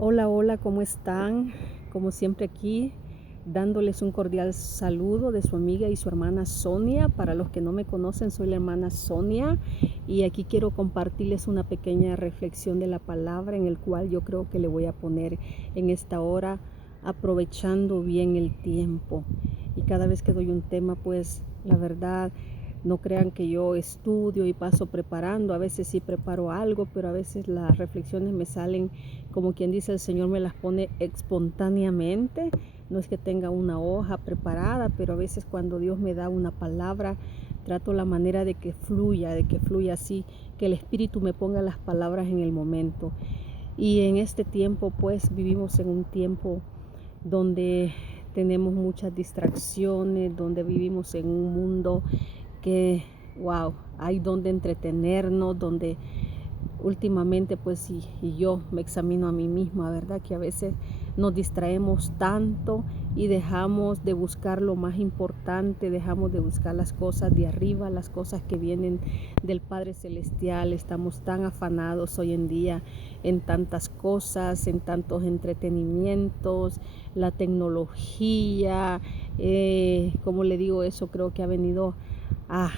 Hola, hola, ¿cómo están? Como siempre aquí, dándoles un cordial saludo de su amiga y su hermana Sonia. Para los que no me conocen, soy la hermana Sonia y aquí quiero compartirles una pequeña reflexión de la palabra en el cual yo creo que le voy a poner en esta hora, aprovechando bien el tiempo. Y cada vez que doy un tema, pues la verdad, no crean que yo estudio y paso preparando. A veces sí preparo algo, pero a veces las reflexiones me salen, como quien dice, el Señor me las pone espontáneamente. No es que tenga una hoja preparada, pero a veces cuando Dios me da una palabra, trato la manera de que fluya así, que el Espíritu me ponga las palabras en el momento. Y en este tiempo, pues vivimos en un tiempo donde tenemos muchas distracciones, donde vivimos en un mundo que, wow, hay donde entretenernos, donde últimamente pues y yo me examino a mí misma, ¿verdad? Que a veces nos distraemos tanto y dejamos de buscar lo más importante, dejamos de buscar las cosas de arriba, las cosas que vienen del Padre Celestial. Estamos tan afanados hoy en día en tantas cosas, en tantos entretenimientos, la tecnología, como le digo, eso creo que ha venido a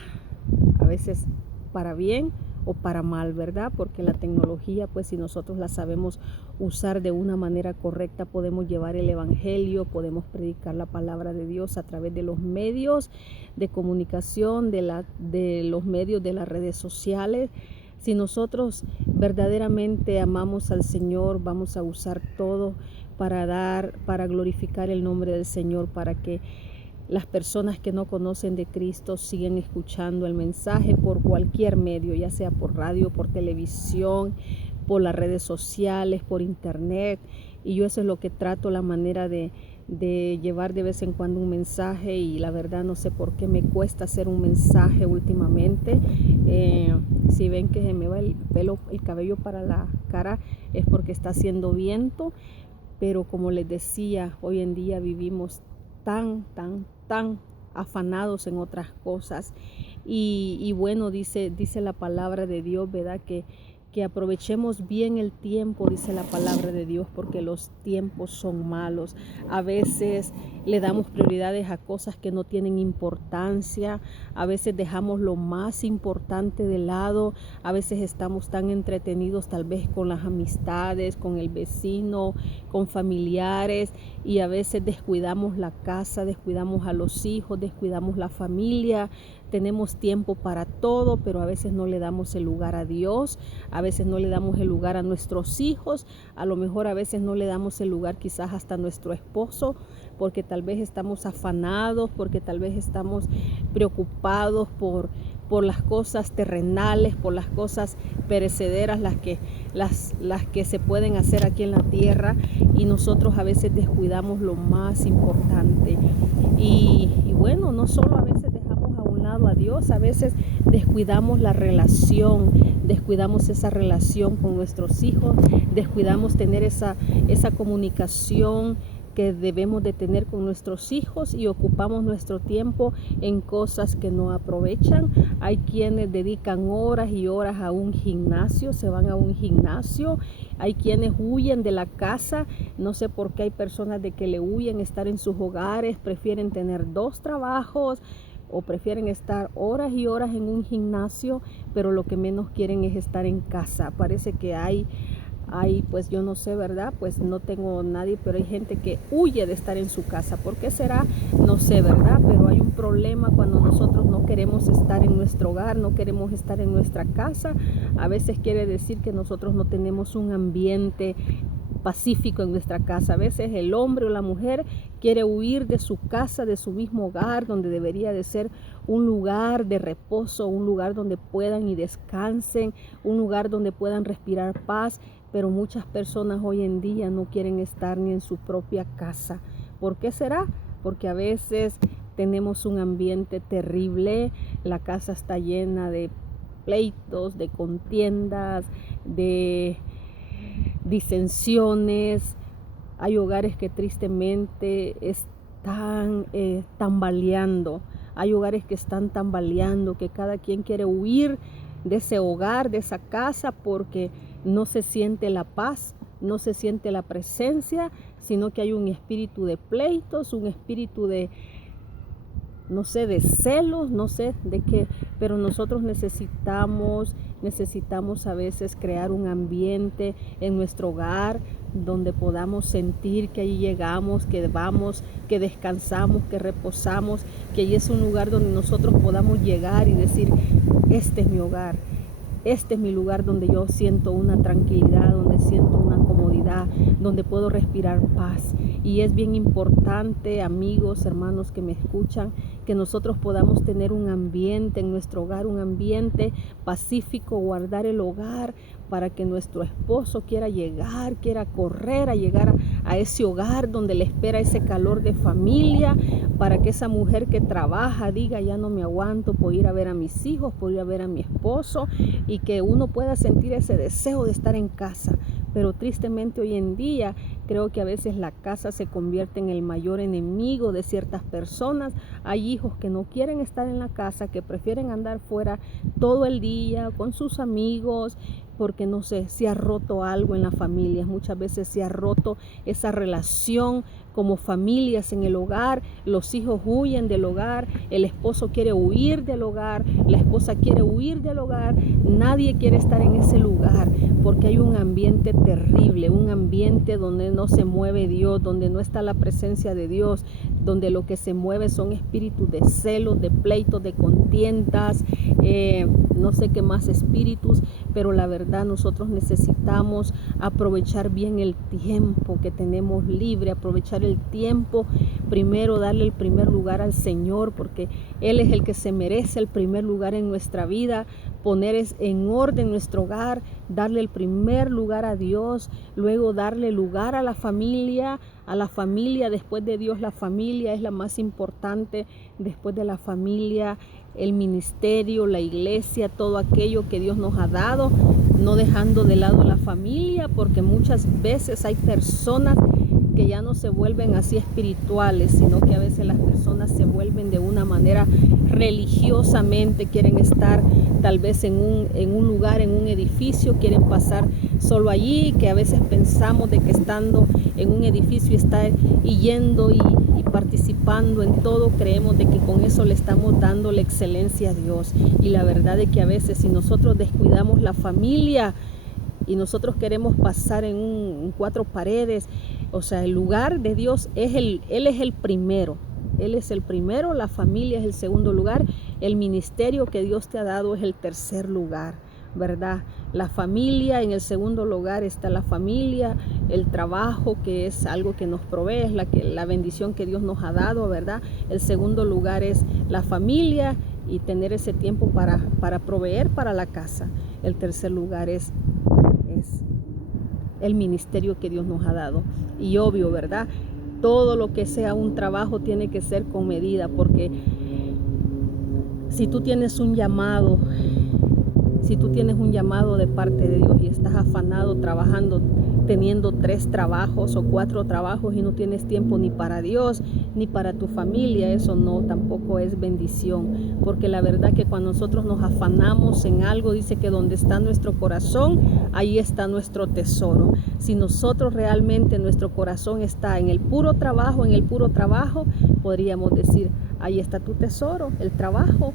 veces para bien o para mal, ¿verdad? Porque la tecnología, pues si nosotros la sabemos usar de una manera correcta, podemos llevar el evangelio, podemos predicar la palabra de Dios a través de los medios de comunicación, de los medios de las redes sociales. Si nosotros verdaderamente amamos al Señor, vamos a usar todo para glorificar el nombre del Señor, para que las personas que no conocen de Cristo siguen escuchando el mensaje por cualquier medio, ya sea por radio, por televisión, por las redes sociales, por internet. Y yo eso es lo que trato, la manera de llevar de vez en cuando un mensaje, y la verdad no sé por qué me cuesta hacer un mensaje últimamente. Si ven que se me va el cabello para la cara, es porque está haciendo viento. Pero como les decía, hoy en día vivimos tan afanados en otras cosas. Y bueno, dice la palabra de Dios, ¿verdad? Que aprovechemos bien el tiempo, dice la palabra de Dios, porque los tiempos son malos. A veces le damos prioridades a cosas que no tienen importancia, a veces dejamos lo más importante de lado, a veces estamos tan entretenidos tal vez con las amistades, con el vecino, con familiares, y a veces descuidamos la casa, descuidamos a los hijos, descuidamos la familia. Tenemos tiempo para todo, pero a veces no le damos el lugar a Dios, a veces no le damos el lugar a nuestros hijos, a lo mejor a veces no le damos el lugar quizás hasta a nuestro esposo, porque tal vez estamos afanados, porque tal vez estamos preocupados por las cosas terrenales, por las cosas perecederas, las que se pueden hacer aquí en la tierra, y nosotros a veces descuidamos lo más importante. Y bueno, no solo a veces dejamos a un lado a Dios, a veces descuidamos la relación, descuidamos esa relación con nuestros hijos, descuidamos tener esa comunicación que debemos de tener con nuestros hijos, y ocupamos nuestro tiempo en cosas que no aprovechan. Hay quienes dedican horas y horas a un gimnasio, se van a un gimnasio. Hay quienes huyen de la casa. No sé por qué hay personas de que le huyen estar en sus hogares, prefieren tener dos trabajos o prefieren estar horas y horas en un gimnasio, pero lo que menos quieren es estar en casa. Parece que hay, pues yo no sé, ¿verdad? Pues no tengo nadie, pero hay gente que huye de estar en su casa. ¿Por qué será? No sé, ¿verdad? Pero hay un problema cuando nosotros no queremos estar en nuestro hogar, no queremos estar en nuestra casa. A veces quiere decir que nosotros no tenemos un ambiente pacífico en nuestra casa. A veces el hombre o la mujer quiere huir de su casa, de su mismo hogar, donde debería de ser un lugar de reposo, un lugar donde puedan y descansen, un lugar donde puedan respirar paz. Pero muchas personas hoy en día no quieren estar ni en su propia casa. ¿Por qué será? Porque a veces tenemos un ambiente terrible, la casa está llena de pleitos, de contiendas, de disensiones. Hay hogares que tristemente están tambaleando. Hay hogares que están tambaleando, que cada quien quiere huir de ese hogar, de esa casa, porque no se siente la paz, no se siente la presencia, sino que hay un espíritu de pleitos, un espíritu de, no sé, de celos, no sé de qué, pero nosotros necesitamos a veces crear un ambiente en nuestro hogar donde podamos sentir que ahí llegamos, que vamos, que descansamos, que reposamos, que ahí es un lugar donde nosotros podamos llegar y decir, este es mi hogar. Este es mi lugar donde yo siento una tranquilidad, donde siento una comodidad, donde puedo respirar paz. Y es bien importante, amigos, hermanos que me escuchan, que nosotros podamos tener un ambiente en nuestro hogar, un ambiente pacífico, guardar el hogar para que nuestro esposo quiera llegar, quiera correr a llegar a ese hogar donde le espera ese calor de familia, para que esa mujer que trabaja diga, ya no me aguanto por ir a ver a mis hijos, por ir a ver a mi esposo, y que uno pueda sentir ese deseo de estar en casa. Pero tristemente hoy en día creo que a veces la casa se convierte en el mayor enemigo de ciertas personas. Hay hijos que no quieren estar en la casa, que prefieren andar fuera todo el día con sus amigos, porque no sé, se ha roto algo en las familias. Muchas veces se ha roto esa relación como familias en el hogar. Los hijos huyen del hogar, el esposo quiere huir del hogar, la esposa quiere huir del hogar. Nadie quiere estar en ese lugar porque hay un ambiente terrible, un ambiente donde no se mueve Dios, donde no está la presencia de Dios, donde lo que se mueve son espíritus de celos, de pleitos, de contiendas, no sé qué más espíritus, pero la verdad nosotros necesitamos aprovechar bien el tiempo que tenemos libre, aprovechar el tiempo, primero darle el primer lugar al Señor, porque Él es el que se merece el primer lugar en nuestra vida, poner en orden nuestro hogar, darle el primer lugar a Dios, luego darle lugar a la familia, después de Dios la familia es la más importante, después de la familia el ministerio, la iglesia, todo aquello que Dios nos ha dado, no dejando de lado la familia, porque muchas veces hay personas que ya no se vuelven así espirituales, sino que a veces las personas se vuelven de una manera religiosamente, quieren estar tal vez en un lugar, en un edificio, quieren pasar solo allí, que a veces pensamos de que estando en un edificio, estar yendo y participando en todo, creemos de que con eso le estamos dando la excelencia a Dios. Y la verdad es que a veces si nosotros descuidamos la familia y nosotros queremos pasar en cuatro paredes, o sea, el lugar de Dios Él es el primero. Él es el primero, la familia es el segundo lugar, el ministerio que Dios te ha dado es el tercer lugar, ¿verdad? La familia, en el segundo lugar está la familia, el trabajo que es algo que nos provee, es la bendición que Dios nos ha dado, ¿verdad? El segundo lugar es la familia y tener ese tiempo para proveer para la casa. El tercer lugar es el ministerio que Dios nos ha dado. Y obvio, ¿verdad? Todo lo que sea un trabajo tiene que ser con medida, porque si tú tienes un llamado de parte de Dios y estás afanado trabajando, teniendo 3 trabajos o 4 trabajos y no tienes tiempo ni para Dios ni para tu familia, eso no, tampoco es bendición, porque la verdad que cuando nosotros nos afanamos en algo, dice que donde está nuestro corazón, ahí está nuestro tesoro. Si nosotros realmente nuestro corazón está en el puro trabajo, podríamos decir, ahí está tu tesoro, el trabajo.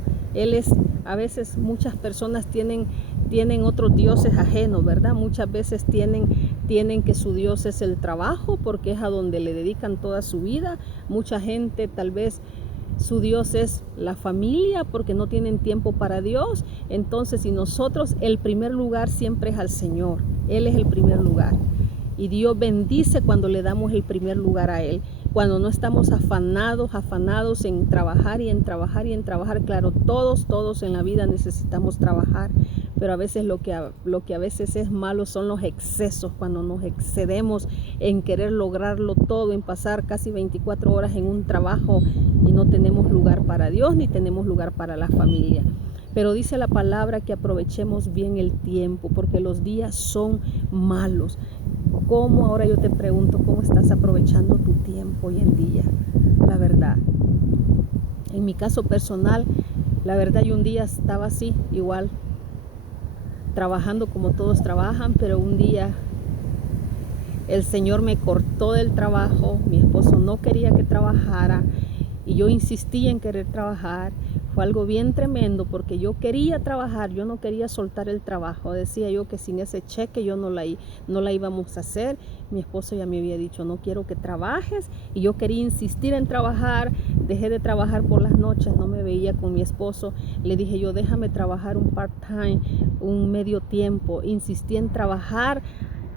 A veces muchas personas tienen otros dioses ajenos, ¿verdad? Muchas veces tienen que su Dios es el trabajo porque es a donde le dedican toda su vida. Mucha gente tal vez su Dios es la familia porque no tienen tiempo para Dios. Entonces, si nosotros, el primer lugar siempre es al Señor. Él es el primer lugar. Y Dios bendice cuando le damos el primer lugar a Él. Cuando no estamos afanados en trabajar y en trabajar. Claro, todos en la vida necesitamos trabajar, pero a veces lo que a veces es malo son los excesos, cuando nos excedemos en querer lograrlo todo, en pasar casi 24 horas en un trabajo y no tenemos lugar para Dios ni tenemos lugar para la familia. Pero dice la palabra que aprovechemos bien el tiempo, porque los días son malos. ¿Cómo? Ahora yo te pregunto, ¿cómo estás aprovechando tu tiempo hoy en día? La verdad. En mi caso personal, la verdad yo un día estaba así, igual, trabajando como todos trabajan, pero un día el Señor me cortó del trabajo, mi esposo no quería que trabajara y yo insistí en querer trabajar. Fue algo bien tremendo porque yo quería trabajar, yo no quería soltar el trabajo. Decía yo que sin ese cheque yo no la íbamos a hacer. Mi esposo ya me había dicho, no quiero que trabajes, y yo quería insistir en trabajar. Dejé de trabajar por las noches, no me veía con mi esposo. Le dije yo, déjame trabajar un part-time, un medio tiempo. Insistí en trabajar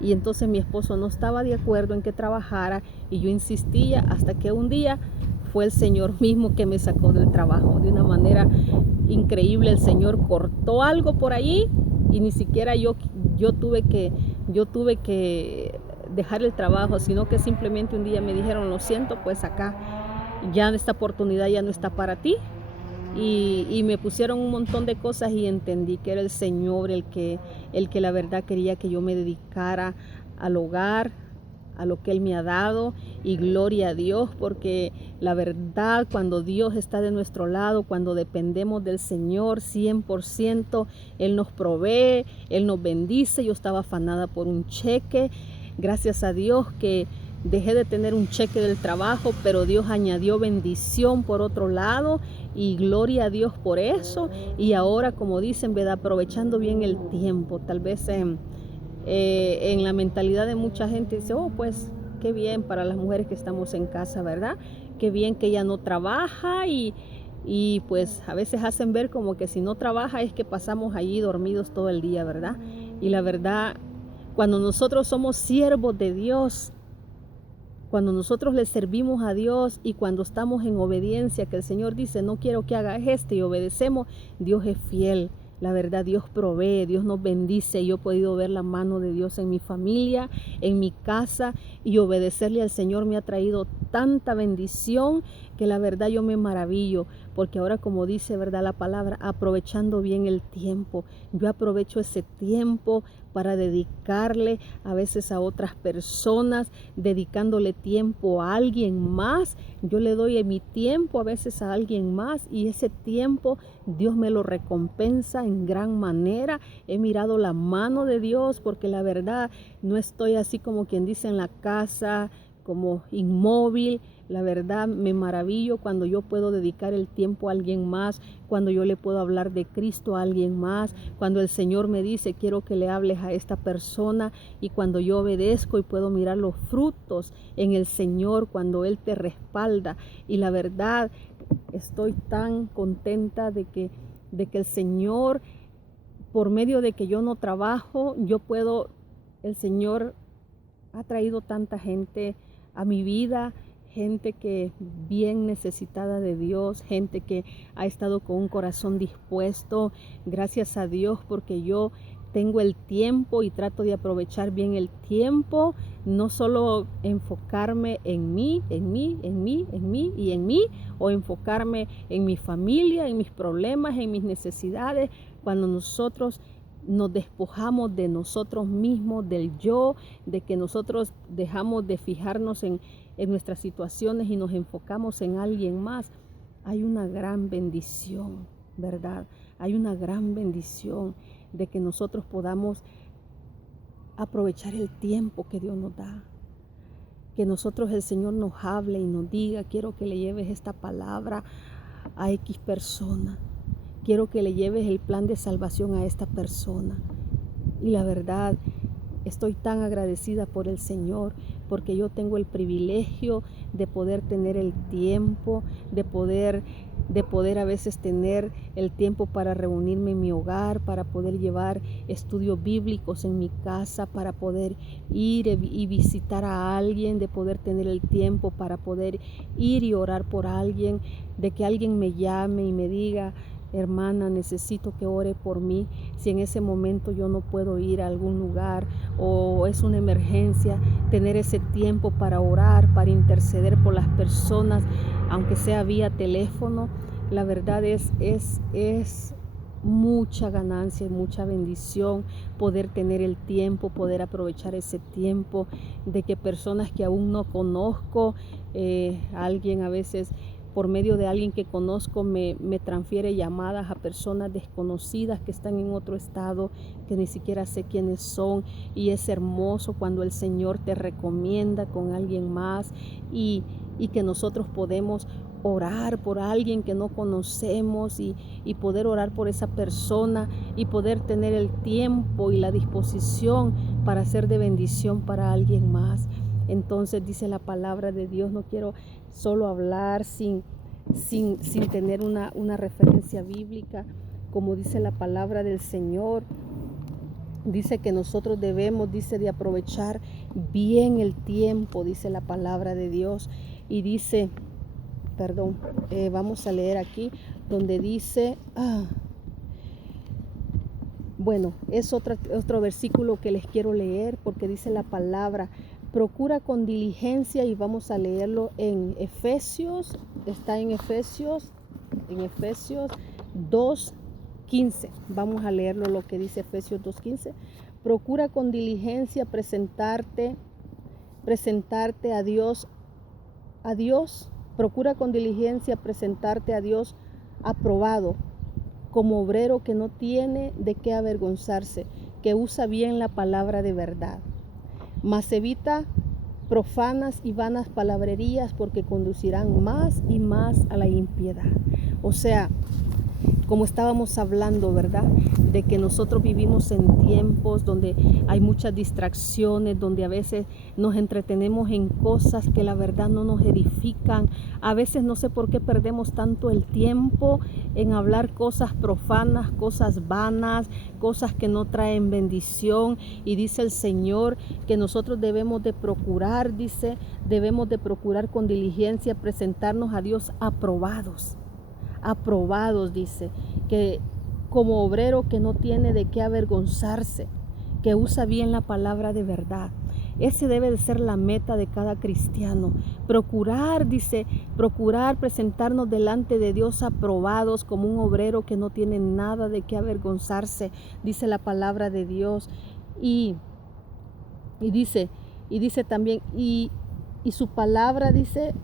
y entonces mi esposo no estaba de acuerdo en que trabajara y yo insistía hasta que un día fue el Señor mismo que me sacó del trabajo. De una manera increíble, el Señor cortó algo por allí y ni siquiera yo tuve que dejar el trabajo, sino que simplemente un día me dijeron, lo siento, pues acá ya esta oportunidad ya no está para ti. Y me pusieron un montón de cosas y entendí que era el Señor el que la verdad quería que yo me dedicara al hogar, a lo que Él me ha dado, y gloria a Dios, porque la verdad, cuando Dios está de nuestro lado, cuando dependemos del Señor 100%, Él nos provee, Él nos bendice. Yo estaba afanada por un cheque, gracias a Dios que dejé de tener un cheque del trabajo, pero Dios añadió bendición por otro lado y gloria a Dios por eso. Y ahora, como dicen, ¿verdad?, aprovechando bien el tiempo. Tal vez en la mentalidad de mucha gente dice, oh, pues qué bien para las mujeres que estamos en casa, ¿verdad? Qué bien que ella no trabaja y pues a veces hacen ver como que si no trabaja es que pasamos allí dormidos todo el día, ¿verdad? Y la verdad, cuando nosotros somos siervos de Dios, cuando nosotros le servimos a Dios y cuando estamos en obediencia, que el Señor dice, no quiero que hagas esto, y obedecemos, Dios es fiel. La verdad, Dios provee, Dios nos bendice. Yo he podido ver la mano de Dios en mi familia, en mi casa, y obedecerle al Señor me ha traído tanta bendición que la verdad yo me maravillo, porque ahora, como dice, ¿verdad?, la palabra, aprovechando bien el tiempo. Yo aprovecho ese tiempo para dedicarle a veces a otras personas, dedicándole tiempo a alguien más. Yo le doy mi tiempo a veces a alguien más y ese tiempo Dios me lo recompensa en gran manera. He mirado la mano de Dios, porque la verdad no estoy así como quien dice en la casa, como inmóvil. La verdad me maravillo cuando yo puedo dedicar el tiempo a alguien más, cuando yo le puedo hablar de Cristo a alguien más, cuando el Señor me dice, quiero que le hables a esta persona, y cuando yo obedezco y puedo mirar los frutos en el Señor, cuando Él te respalda. Y la verdad, estoy tan contenta de que el Señor, por medio de que yo no trabajo, el Señor ha traído tanta gente a mi vida, gente que bien necesitada de Dios, gente que ha estado con un corazón dispuesto. Gracias a Dios, porque yo tengo el tiempo y trato de aprovechar bien el tiempo, no solo enfocarme en mí, o enfocarme en mi familia, en mis problemas, en mis necesidades. Cuando nosotros nos despojamos de nosotros mismos, del yo, de que nosotros dejamos de fijarnos en nuestras situaciones y nos enfocamos en alguien más, hay una gran bendición, ¿verdad? Hay una gran bendición de que nosotros podamos aprovechar el tiempo que Dios nos da. Que nosotros, el Señor nos hable y nos diga, quiero que le lleves esta palabra a X persona. Quiero que le lleves el plan de salvación a esta persona. Y la verdad, estoy tan agradecida por el Señor, porque yo tengo el privilegio de poder tener el tiempo, de poder a veces tener el tiempo para reunirme en mi hogar, para poder llevar estudios bíblicos en mi casa, para poder ir y visitar a alguien, de poder tener el tiempo para poder ir y orar por alguien, de que alguien me llame y me diga, hermana, necesito que ore por mí. Si en ese momento yo no puedo ir a algún lugar o es una emergencia, tener ese tiempo para orar, para interceder por las personas, aunque sea vía teléfono, la verdad es mucha ganancia y mucha bendición poder tener el tiempo, poder aprovechar ese tiempo, de que personas que aún no conozco, alguien a veces por medio de alguien que conozco me transfiere llamadas a personas desconocidas que están en otro estado, que ni siquiera sé quiénes son, y es hermoso cuando el Señor te recomienda con alguien más y que nosotros podemos orar por alguien que no conocemos y poder orar por esa persona y poder tener el tiempo y la disposición para ser de bendición para alguien más. Entonces dice la palabra de Dios, no quiero solo hablar sin tener una referencia bíblica, como dice la palabra del Señor. Dice que nosotros debemos, dice, de aprovechar bien el tiempo, dice la palabra de Dios. Y dice, vamos a leer aquí, donde dice, bueno, es otro versículo que les quiero leer, porque dice la palabra, procura con diligencia, y vamos a leerlo en Efesios, está en Efesios 2:15. Vamos a leerlo lo que dice Efesios 2:15. Procura con diligencia presentarte a Dios, procura con diligencia presentarte a Dios aprobado, como obrero que no tiene de qué avergonzarse, que usa bien la palabra de verdad. Mas evita profanas y vanas palabrerías, porque conducirán más y más a la impiedad. O sea, como estábamos hablando, ¿verdad? De que nosotros vivimos en tiempos donde hay muchas distracciones, donde a veces nos entretenemos en cosas que la verdad no nos edifican. A veces no sé por qué perdemos tanto el tiempo en hablar cosas profanas, cosas vanas, cosas que no traen bendición. Y dice el Señor que nosotros debemos de procurar, debemos de procurar con diligencia presentarnos a Dios aprobados, dice, que como obrero que no tiene de qué avergonzarse, que usa bien la palabra de verdad. Ese debe de ser la meta de cada cristiano. Procurar presentarnos delante de Dios aprobados, como un obrero que no tiene nada de qué avergonzarse, dice la palabra de Dios. Y dice también, y su palabra dice,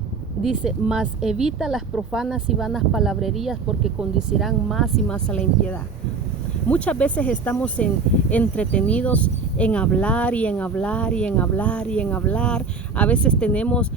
mas evita las profanas y vanas palabrerías, porque conducirán más y más a la impiedad. Muchas veces estamos entretenidos en hablar y en hablar y en hablar y en hablar. A veces tenemos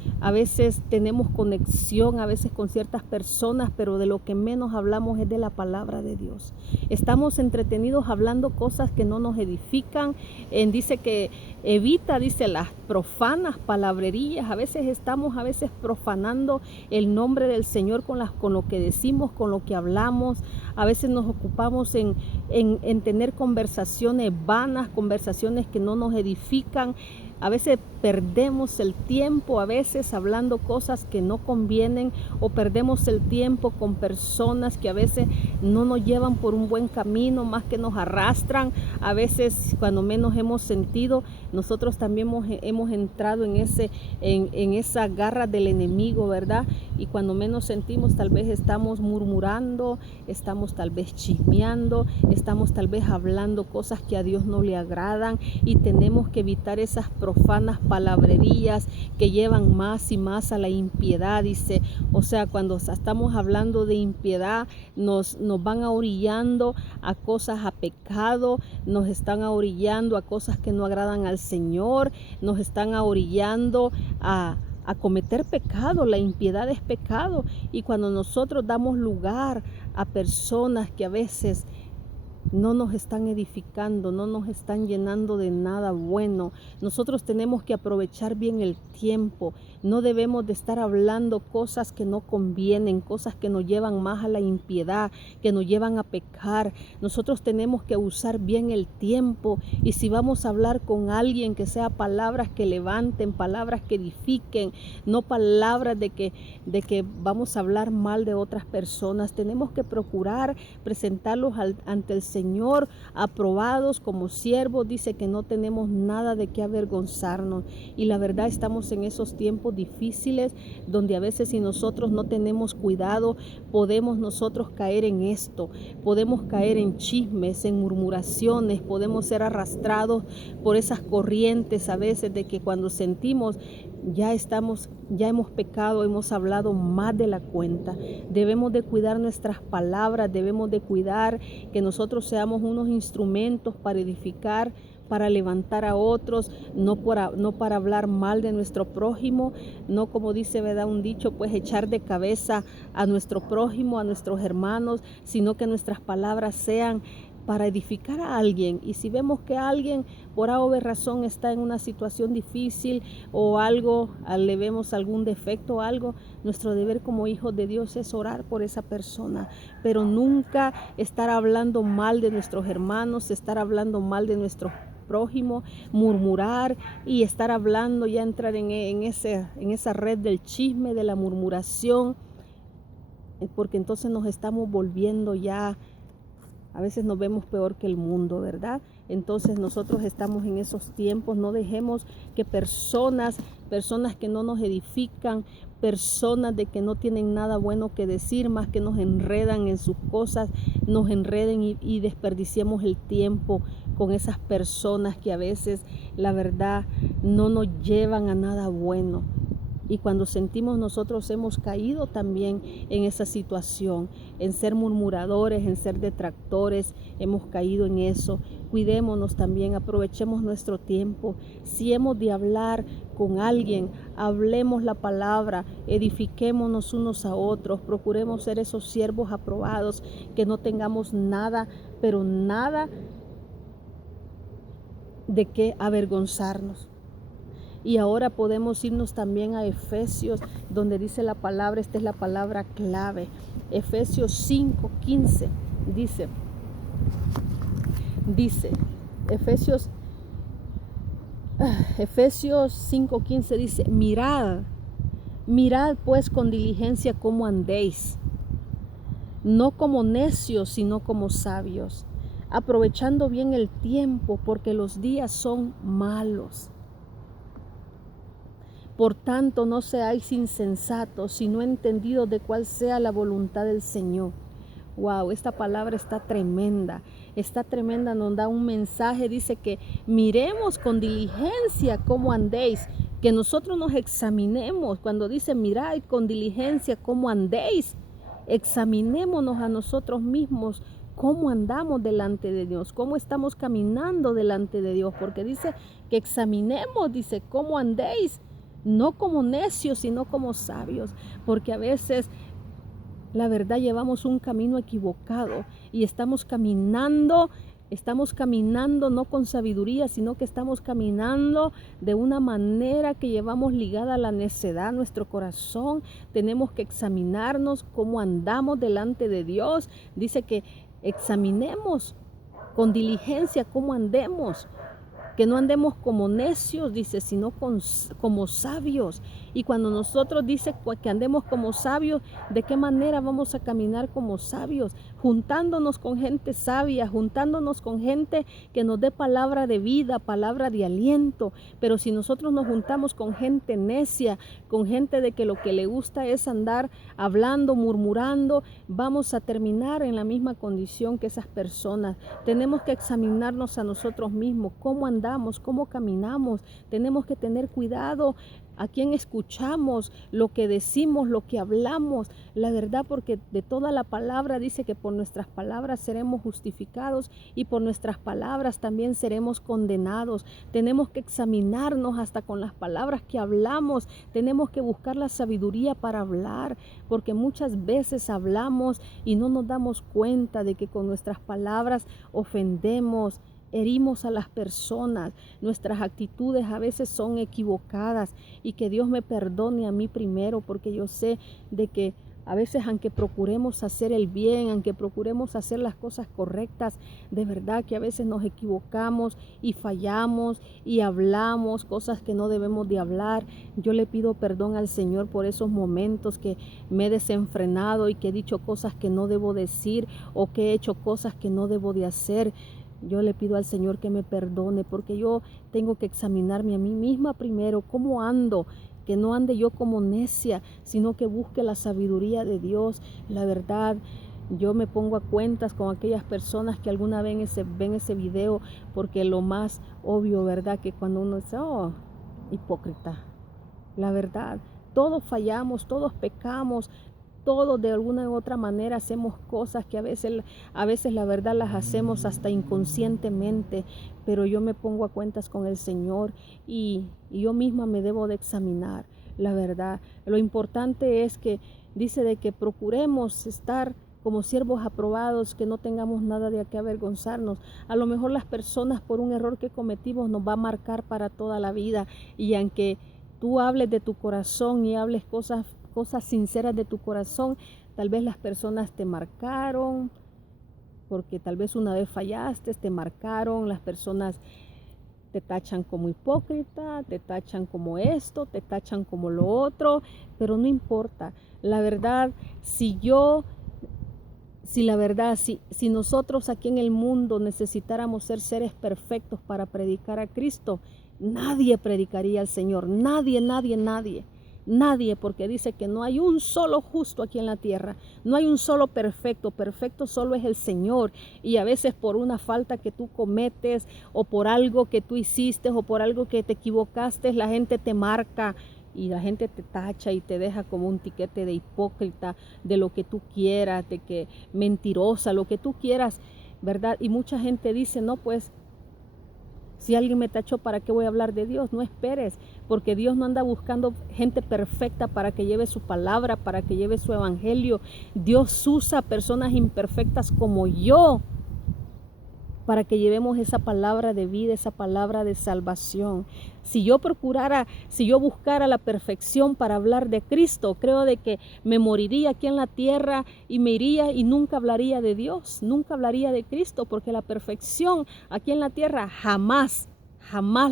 conexión, a veces con ciertas personas, pero de lo que menos hablamos es de la palabra de Dios. Estamos entretenidos hablando cosas que no nos edifican. Dice que evita, las profanas palabrerías. A veces estamos profanando el nombre del Señor con lo que decimos, con lo que hablamos. A veces nos ocupamos en tener conversaciones vanas, conversaciones que no nos edifican. A veces perdemos el tiempo, a veces hablando cosas que no convienen, o perdemos el tiempo con personas que a veces no nos llevan por un buen camino, más que nos arrastran. A veces, cuando menos hemos sentido, nosotros también hemos entrado en esa garra del enemigo, ¿verdad? Y cuando menos sentimos, tal vez estamos murmurando, estamos tal vez chismeando, estamos tal vez hablando cosas que a Dios no le agradan, y tenemos que evitar esas profanas palabrerías que llevan más y más a la impiedad, dice. O sea, cuando estamos hablando de impiedad, nos van orillando a cosas, a pecado, nos están orillando a cosas que no agradan al Señor, nos están orillando a cometer pecado. La impiedad es pecado, y cuando nosotros damos lugar a personas que a veces no nos están edificando, no nos están llenando de nada bueno, nosotros tenemos que aprovechar bien el tiempo. No debemos de estar hablando cosas que no convienen, cosas que nos llevan más a la impiedad, que nos llevan a pecar. Nosotros tenemos que usar bien el tiempo, y si vamos a hablar con alguien, que sea palabras que levanten, palabras que edifiquen, no palabras de que vamos a hablar mal de otras personas. Tenemos que procurar presentarlos ante el Señor Señor, aprobados como siervos, dice que no tenemos nada de qué avergonzarnos. Y la verdad, estamos en esos tiempos difíciles donde a veces, si nosotros no tenemos cuidado, podemos nosotros caer en esto, podemos caer en chismes, en murmuraciones, podemos ser arrastrados por esas corrientes a veces de que cuando sentimos ya hemos pecado, hemos hablado más de la cuenta. Debemos de cuidar nuestras palabras, debemos de cuidar que nosotros seamos unos instrumentos para edificar, para levantar a otros, no para hablar mal de nuestro prójimo, no, como dice, ¿verdad?, un dicho, pues echar de cabeza a nuestro prójimo, a nuestros hermanos, sino que nuestras palabras sean para edificar a alguien. Y si vemos que alguien por A o B razón está en una situación difícil o algo, le vemos algún defecto o algo, nuestro deber como hijos de Dios es orar por esa persona, pero nunca estar hablando mal de nuestros hermanos, estar hablando mal de nuestro prójimo, murmurar y estar hablando, ya entrar en esa red del chisme, de la murmuración, porque entonces nos estamos volviendo ya, a veces nos vemos peor que el mundo, ¿verdad? Entonces nosotros estamos en esos tiempos, no dejemos que personas que no nos edifican, personas de que no tienen nada bueno que decir, más que nos enredan en sus cosas, nos enreden y desperdiciemos el tiempo con esas personas que a veces, la verdad, no nos llevan a nada bueno. Y cuando sentimos, nosotros hemos caído también en esa situación, en ser murmuradores, en ser detractores, hemos caído en eso. Cuidémonos también, aprovechemos nuestro tiempo. Si hemos de hablar con alguien, hablemos la palabra, edifiquémonos unos a otros, procuremos ser esos siervos aprobados, que no tengamos nada, pero nada de qué avergonzarnos. Y ahora podemos irnos también a Efesios, donde dice la palabra, esta es la palabra clave. Efesios 5:15 dice, Efesios 5:15 dice, mirad pues con diligencia cómo andéis, no como necios, sino como sabios, aprovechando bien el tiempo, porque los días son malos. Por tanto, no seáis insensatos, sino entendidos de cuál sea la voluntad del Señor. Wow, esta palabra está tremenda, nos da un mensaje, dice que miremos con diligencia cómo andéis, que nosotros nos examinemos. Cuando dice mirad con diligencia cómo andéis, examinémonos a nosotros mismos, cómo andamos delante de Dios, cómo estamos caminando delante de Dios, porque dice que examinemos, dice, cómo andéis, no como necios, sino como sabios, porque a veces, la verdad, llevamos un camino equivocado y estamos caminando no con sabiduría, sino que estamos caminando de una manera que llevamos ligada a la necedad nuestro corazón. Tenemos que examinarnos cómo andamos delante de Dios. Dice que examinemos con diligencia cómo andemos, que no andemos como necios, dice, sino como sabios. Y cuando nosotros dice que andemos como sabios, ¿de qué manera vamos a caminar como sabios? Juntándonos con gente sabia, juntándonos con gente que nos dé palabra de vida, palabra de aliento. Pero si nosotros nos juntamos con gente necia, con gente de que lo que le gusta es andar hablando, murmurando, vamos a terminar en la misma condición que esas personas. Tenemos que examinarnos a nosotros mismos, cómo andamos, cómo caminamos. Tenemos que tener cuidado a quién escuchamos, lo que decimos, lo que hablamos, la verdad, porque de toda la palabra dice que por nuestras palabras seremos justificados y por nuestras palabras también seremos condenados. Tenemos que examinarnos hasta con las palabras que hablamos, tenemos que buscar la sabiduría para hablar, porque muchas veces hablamos y no nos damos cuenta de que con nuestras palabras ofendemos, herimos a las personas, nuestras actitudes a veces son equivocadas, y que Dios me perdone a mí primero, porque yo sé de que A veces, aunque procuremos hacer el bien, aunque procuremos hacer las cosas correctas, de verdad que a veces nos equivocamos y fallamos y hablamos cosas que no debemos de hablar. Yo le pido perdón al Señor por esos momentos que me he desenfrenado y que he dicho cosas que no debo decir o que he hecho cosas que no debo de hacer. Yo le pido al Señor que me perdone, porque yo tengo que examinarme a mí misma primero, cómo ando, que no ande yo como necia, sino que busque la sabiduría de Dios, la verdad. Yo me pongo a cuentas con aquellas personas que alguna vez ven ese video, porque lo más obvio, ¿verdad? Que cuando uno dice, oh, hipócrita, la verdad, todos fallamos, todos pecamos, todos de alguna u otra manera hacemos cosas que a veces la verdad las hacemos hasta inconscientemente, pero yo me pongo a cuentas con el Señor y yo misma me debo de examinar, la verdad. Lo importante es que dice de que procuremos estar como siervos aprobados, que no tengamos nada de qué avergonzarnos. A lo mejor las personas por un error que cometimos nos va a marcar para toda la vida, y aunque tú hables de tu corazón y hables cosas sinceras de tu corazón, tal vez las personas te marcaron, porque tal vez una vez fallaste, te marcaron, las personas te tachan como hipócrita, te tachan como esto, te tachan como lo otro, pero no importa. La verdad, si nosotros aquí en el mundo necesitáramos ser seres perfectos para predicar a Cristo, nadie predicaría al Señor, nadie, porque dice que no hay un solo justo aquí en la tierra, no hay un solo perfecto, perfecto solo es el Señor. Y a veces por una falta que tú cometes, o por algo que tú hiciste, o por algo que te equivocaste, la gente te marca y la gente te tacha y te deja como un tiquete de hipócrita, de lo que tú quieras, de que mentirosa, lo que tú quieras, ¿verdad? Y mucha gente dice, no, pues si alguien me tachó, ¿para qué voy a hablar de Dios? No esperes, porque Dios no anda buscando gente perfecta para que lleve su palabra, para que lleve su evangelio. Dios usa personas imperfectas como yo para que llevemos esa palabra de vida, esa palabra de salvación. Si yo buscara la perfección para hablar de Cristo, creo de que me moriría aquí en la tierra y me iría y nunca hablaría de Dios, nunca hablaría de Cristo, porque la perfección aquí en la tierra jamás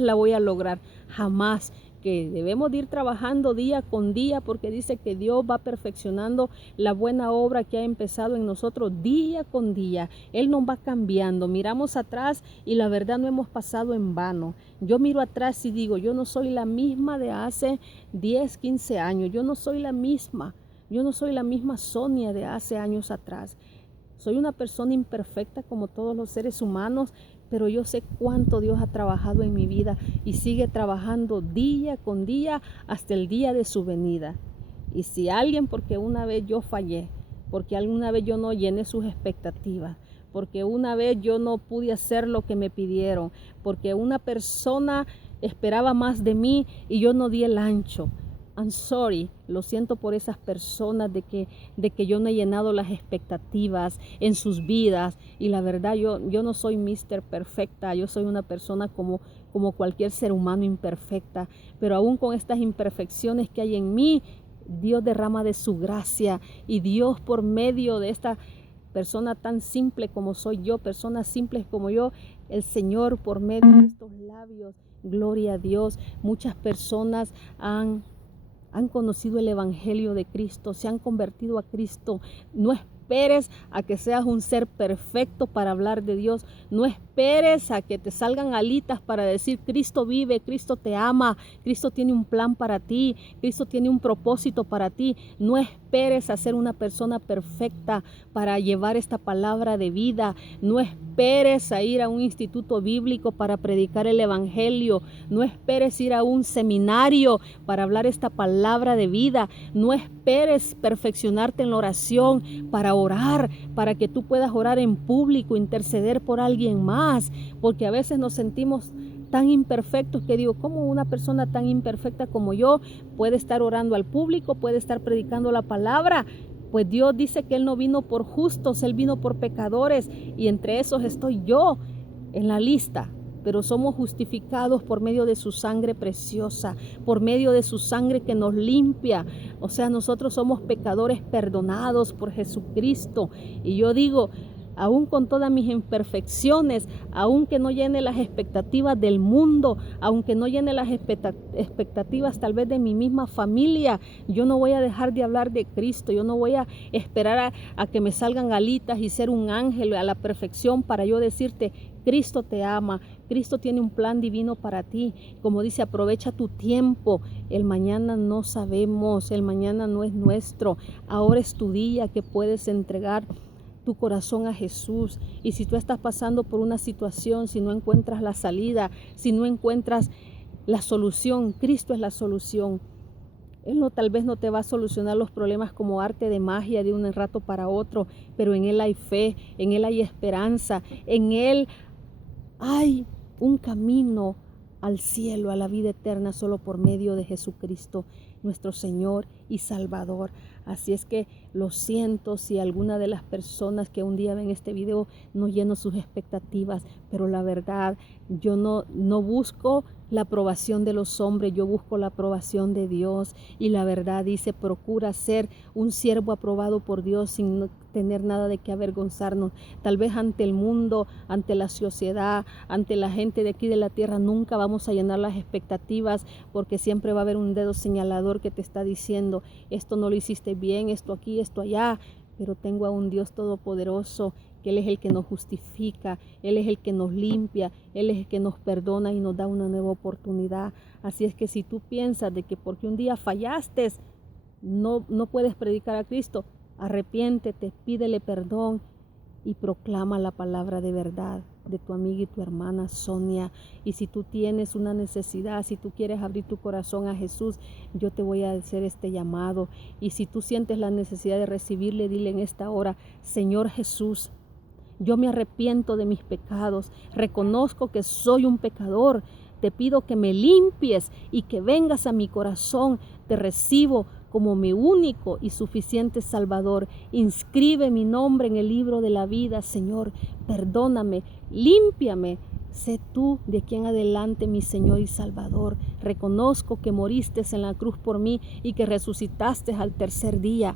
la voy a lograr, jamás. Que debemos de ir trabajando día con día, porque dice que Dios va perfeccionando la buena obra que ha empezado en nosotros día con día. Él nos va cambiando. Miramos atrás y la verdad no hemos pasado en vano. Yo miro atrás y digo, yo no soy la misma de hace 10, 15 años. Yo no soy la misma Sonia de hace años atrás. Soy una persona imperfecta como todos los seres humanos, pero yo sé cuánto Dios ha trabajado en mi vida y sigue trabajando día con día hasta el día de su venida. Y si alguien, porque una vez yo fallé, porque alguna vez yo no llené sus expectativas, porque una vez yo no pude hacer lo que me pidieron, porque una persona esperaba más de mí y yo no di el ancho, I'm sorry, lo siento por esas personas de que yo no he llenado las expectativas en sus vidas. Y la verdad, yo no soy Mr. Perfecta, yo soy una persona como cualquier ser humano imperfecta, pero aún con estas imperfecciones que hay en mí, Dios derrama de su gracia, y Dios, por medio de esta persona tan simple como soy yo, personas simples como yo, el Señor, por medio de estos labios, gloria a Dios, muchas personas han conocido el evangelio de Cristo, se han convertido a Cristo. No esperes a que seas un ser perfecto para hablar de Dios. No esperes a que te salgan alitas para decir Cristo vive, Cristo te ama, Cristo tiene un plan para ti, Cristo tiene un propósito para ti. No esperes a ser una persona perfecta para llevar esta palabra de vida. No esperes a ir a un instituto bíblico para predicar el evangelio. No esperes ir a un seminario para hablar esta palabra de vida. No esperes perfeccionarte en la oración para orar, para que tú puedas orar en público, interceder por alguien más, porque a veces nos sentimos tan imperfectos que digo, ¿cómo una persona tan imperfecta como yo puede estar orando al público, puede estar predicando la palabra? Pues Dios dice que Él no vino por justos, Él vino por pecadores, y entre esos estoy yo en la lista. pero somos justificados por medio de su sangre preciosa, por medio de su sangre que nos limpia. O sea, nosotros somos pecadores perdonados por Jesucristo. Y yo digo, aún con todas mis imperfecciones, aunque no llene las expectativas del mundo, aunque no llene las expectativas tal vez de mi misma familia, yo no voy a dejar de hablar de Cristo. Yo no voy a esperar a que me salgan alitas y ser un ángel a la perfección para yo decirte, Cristo te ama, Cristo tiene un plan divino para ti. Como dice, aprovecha tu tiempo. El mañana no sabemos, el mañana no es nuestro. Ahora es tu día que puedes entregar tu corazón a Jesús. Y si tú estás pasando por una situación, si no encuentras la salida, si no encuentras la solución, Cristo es la solución. Él tal vez no te va a solucionar los problemas como arte de magia de un rato para otro, pero en Él hay fe, en Él hay esperanza, en Él hay un camino al cielo, a la vida eterna, solo por medio de Jesucristo, nuestro Señor y Salvador. Así es que lo siento si alguna de las personas que un día ven este video no lleno sus expectativas, pero la verdad, yo no busco la aprobación de los hombres, yo busco la aprobación de Dios. Y la verdad dice, procura ser un siervo aprobado por Dios sin tener nada de qué avergonzarnos. Tal vez ante el mundo, ante la sociedad, ante la gente de aquí de la tierra, nunca vamos a llenar las expectativas, porque siempre va a haber un dedo señalador que te está diciendo, esto no lo hiciste bien, esto aquí, esto allá. Pero tengo a un Dios todopoderoso, que Él es el que nos justifica, Él es el que nos limpia, Él es el que nos perdona y nos da una nueva oportunidad. Así es que si tú piensas de que porque un día fallaste, no puedes predicar a Cristo, arrepiéntete, pídele perdón y proclama la palabra de verdad de tu amiga y tu hermana Sonia. Y si tú tienes una necesidad, si tú quieres abrir tu corazón a Jesús, yo te voy a hacer este llamado. Y si tú sientes la necesidad de recibirle, dile en esta hora, Señor Jesús, yo me arrepiento de mis pecados, reconozco que soy un pecador, te pido que me limpies y que vengas a mi corazón, te recibo como mi único y suficiente Salvador. Inscribe mi nombre en el libro de la vida, Señor, perdóname, límpiame. Sé tú de aquí en adelante mi Señor y Salvador. Reconozco que moriste en la cruz por mí y que resucitaste al tercer día.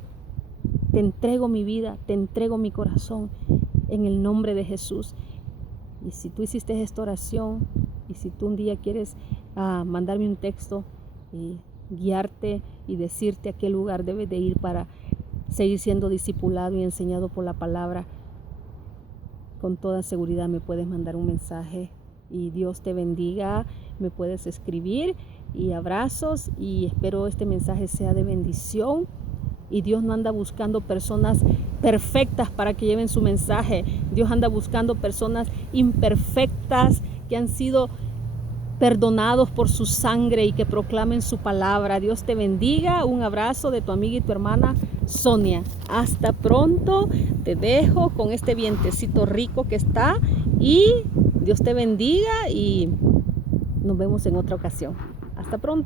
Te entrego mi vida, te entrego mi corazón en el nombre de Jesús. Y si tú hiciste esta oración y si tú un día quieres mandarme un texto y guiarte y decirte a qué lugar debes de ir para seguir siendo discipulado y enseñado por la palabra, con toda seguridad me puedes mandar un mensaje y Dios te bendiga. Me puedes escribir y abrazos, y espero este mensaje sea de bendición. Y Dios no anda buscando personas perfectas para que lleven su mensaje. Dios anda buscando personas imperfectas que han sido perdonados por su sangre y que proclamen su palabra. Dios te bendiga. Un abrazo de tu amiga y tu hermana Sonia. Hasta pronto. Te dejo con este vientecito rico que está. Y Dios te bendiga y nos vemos en otra ocasión. Hasta pronto.